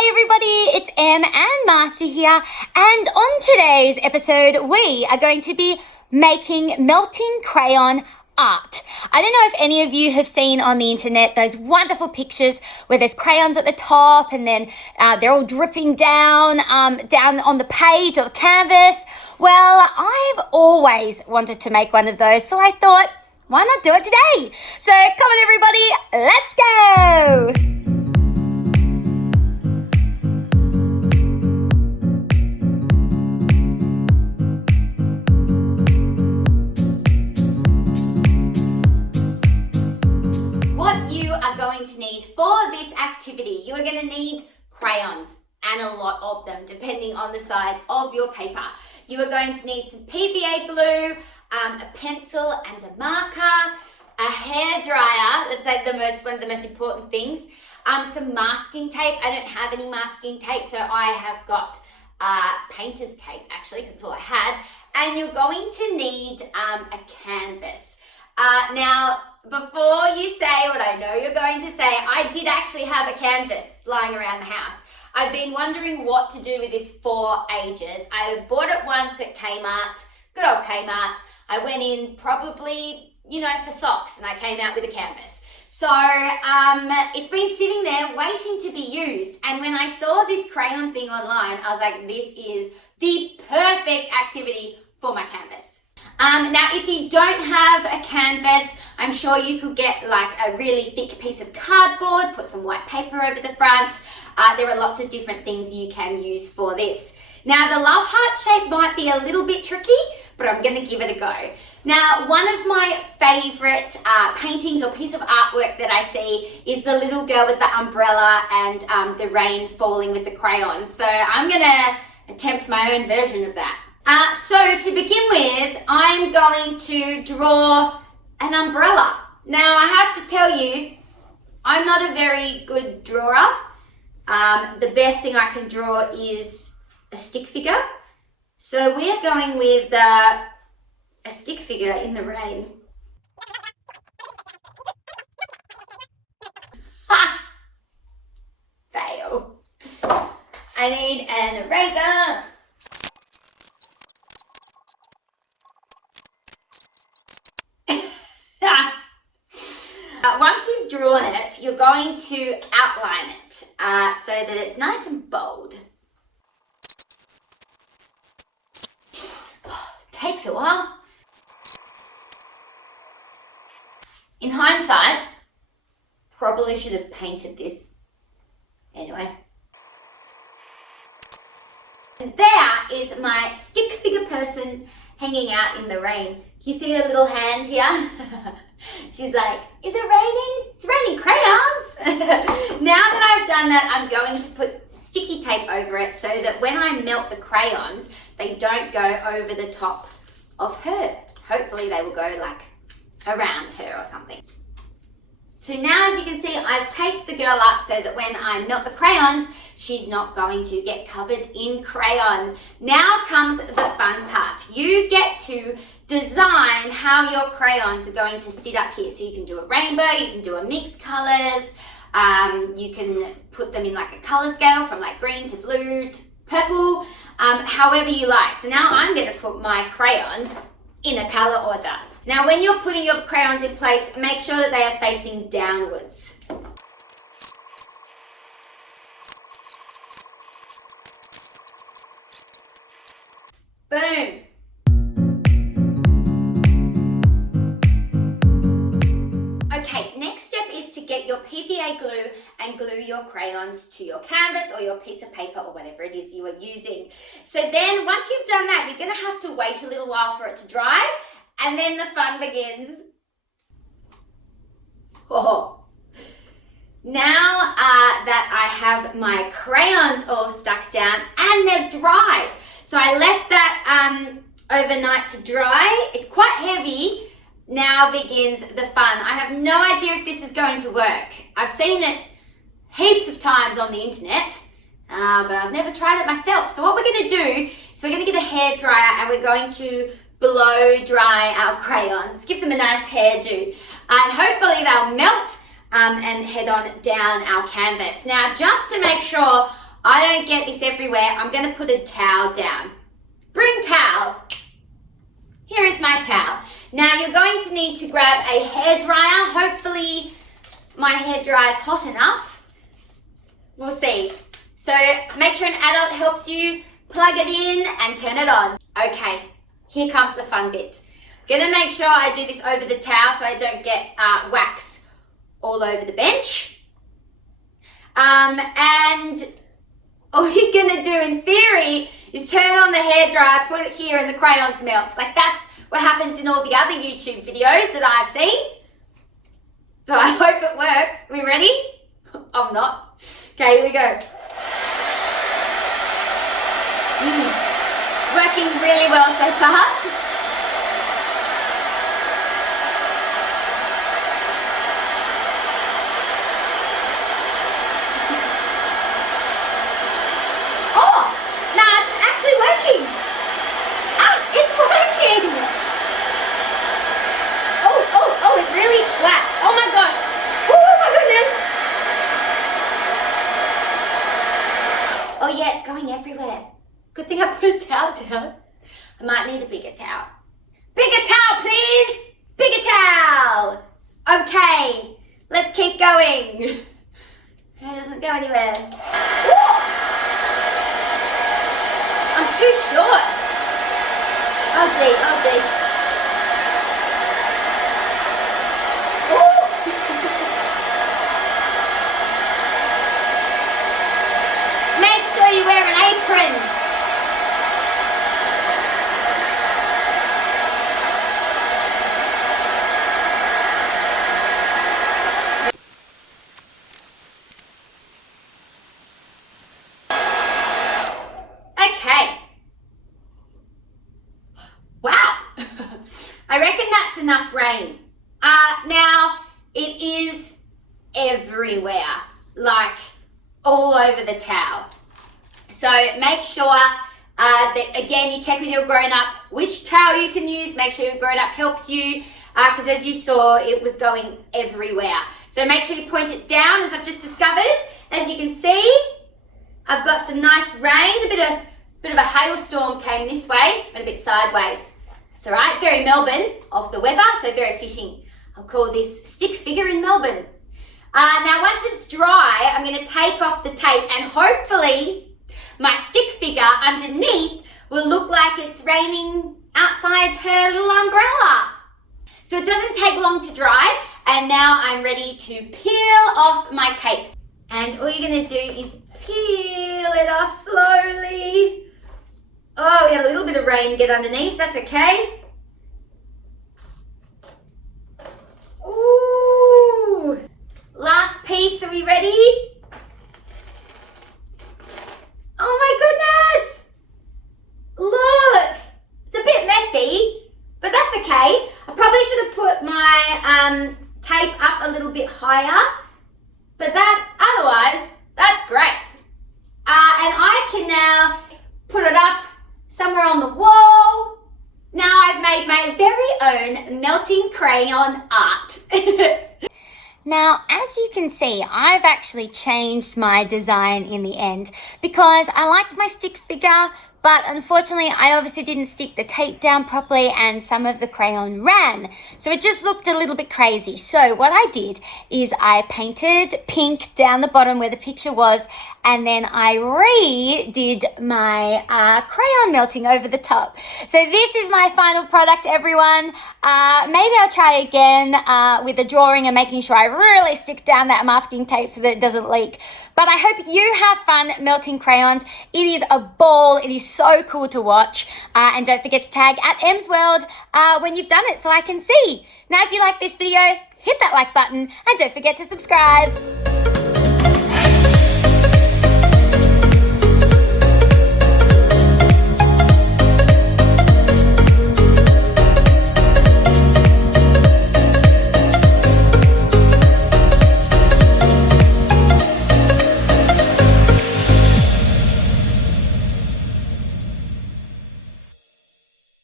Hi everybody, it's Em and Marcy here, and on today's episode we are going to be making melting crayon art. I don't know if any of you have seen on the internet those wonderful pictures where there's crayons at the top and then they're all dripping down on the page or the canvas. Well, I've always wanted to make one of those, so I thought, why not do it today? So come on everybody, let's go! Going to need for this activity, you are going to need crayons, and a lot of them depending on the size of your paper. You are going to need some PVA glue, a pencil and a marker, a hairdryer, that's like one of the most important things, some masking tape. I don't have any masking tape, so I have got painter's tape actually, because that's all I had. And you're going to need a canvas. Now, before you say what I know you're going to say, I did actually have a canvas lying around the house. I've been wondering what to do with this for ages. I bought it once at Kmart, good old Kmart. I went in probably, for socks, and I came out with a canvas. So it's been sitting there waiting to be used. And when I saw this crayon thing online, I was like, this is the perfect activity for my canvas. Now, if you don't have a canvas, I'm sure you could get like a really thick piece of cardboard, put some white paper over the front. There are lots of different things you can use for this. Now, the love heart shape might be a little bit tricky, but I'm going to give it a go. Now, one of my favorite paintings or piece of artwork that I see is the little girl with the umbrella and the rain falling with the crayons. So I'm going to attempt my own version of that. So to begin with, I'm going to draw an umbrella. Now, I have to tell you, I'm not a very good drawer. The best thing I can draw is a stick figure. So we're going with a stick figure in the rain. Ha! Fail. I need an eraser. Once you've drawn it, you're going to outline it so that it's nice and bold. Takes a while. In hindsight, probably should have painted this. Anyway. And there is my stick figure person hanging out in the rain. Can you see her little hand here? She's like, is it raining? It's raining crayons. Now that I've done that, I'm going to put sticky tape over it so that when I melt the crayons, they don't go over the top of her. Hopefully they will go like around her or something. So now, as you can see, I've taped the girl up so that when I melt the crayons, she's not going to get covered in crayon. Now comes the fun part. You get to design how your crayons are going to sit up here. So you can do a rainbow, you can do a mixed colors, you can put them in like a color scale from like green to blue to purple, however you like. So now I'm going to put my crayons in a color order. Now, when you're putting your crayons in place, make sure that they are facing downwards. Boom. Okay, next step is to get your PVA glue and glue your crayons to your canvas or your piece of paper or whatever it is you are using. So then once you've done that, you're going to have to wait a little while for it to dry, and then the fun begins. Oh. Now that I have my crayons all stuck down and they've dried, so I left that overnight to dry. It's quite heavy. Now begins the fun. I have no idea if this is going to work. I've seen it heaps of times on the internet, but I've never tried it myself. So what we're going to do is we're going to get a hairdryer and we're going to blow dry our crayons. Give them a nice hairdo. And hopefully they'll melt and head on down our canvas. Now, just to make sure I don't get this everywhere. I'm going to put a towel down. Bring towel. Here is my towel. Now you're going to need to grab a hairdryer. Hopefully my hairdryer is hot enough. We'll see. So make sure an adult helps you plug it in and turn it on. Okay, here comes the fun bit. Gonna make sure I do this over the towel so I don't get wax all over the bench. And all you're gonna do in theory is turn on the hairdryer, put it here, and the crayons melt. Like that's what happens in all the other YouTube videos that I've seen. So I hope it works. We ready? I'm not. Okay, here we go. It's working really well so far. Working. It's working. Oh, it really splats. Oh my gosh. Oh my goodness. Oh yeah, it's going everywhere. Good thing I put a towel down. I might need a bigger towel. Bigger towel, please. Bigger towel. Okay, let's keep going. It doesn't go anywhere. Ooh. I'm too short. Oh gee. Ooh. Make sure you wear an apron. Okay. Wow. I reckon that's enough rain. Now, it is everywhere, like all over the towel. So make sure that, again, you check with your grown-up which towel you can use. Make sure your grown-up helps you because as you saw, it was going everywhere. So make sure you point it down as I've just discovered. As you can see, I've got some nice rain, a bit of a hailstorm came this way, but a bit sideways. It's all right, very Melbourne of the weather, so very fitting. I'll call this stick figure in Melbourne. Now once it's dry, I'm going to take off the tape and hopefully my stick figure underneath will look like it's raining outside her little umbrella. So it doesn't take long to dry, and now I'm ready to peel off my tape. And all you're going to do is peel it off slowly. Oh, we had a little bit of rain get underneath, that's okay. Ooh. Last piece, are we ready? Oh my goodness! Look! It's a bit messy, but that's okay. I probably should have put my tape up a little bit higher, but otherwise, that's great. And I can now put it up somewhere on the wall. Now I've made my very own melting crayon art. Now, as you can see, I've actually changed my design in the end because I liked my stick figure, but unfortunately I obviously didn't stick the tape down properly and some of the crayon ran. So it just looked a little bit crazy. So what I did is I painted pink down the bottom where the picture was, and then I redid my crayon melting over the top. So this is my final product, everyone. Maybe I'll try again with the drawing and making sure I really stick down that masking tape so that it doesn't leak. But I hope you have fun melting crayons. It is a ball. It is so cool to watch. And don't forget to tag at Em's World when you've done it so I can see. Now, if you like this video, hit that like button and don't forget to subscribe.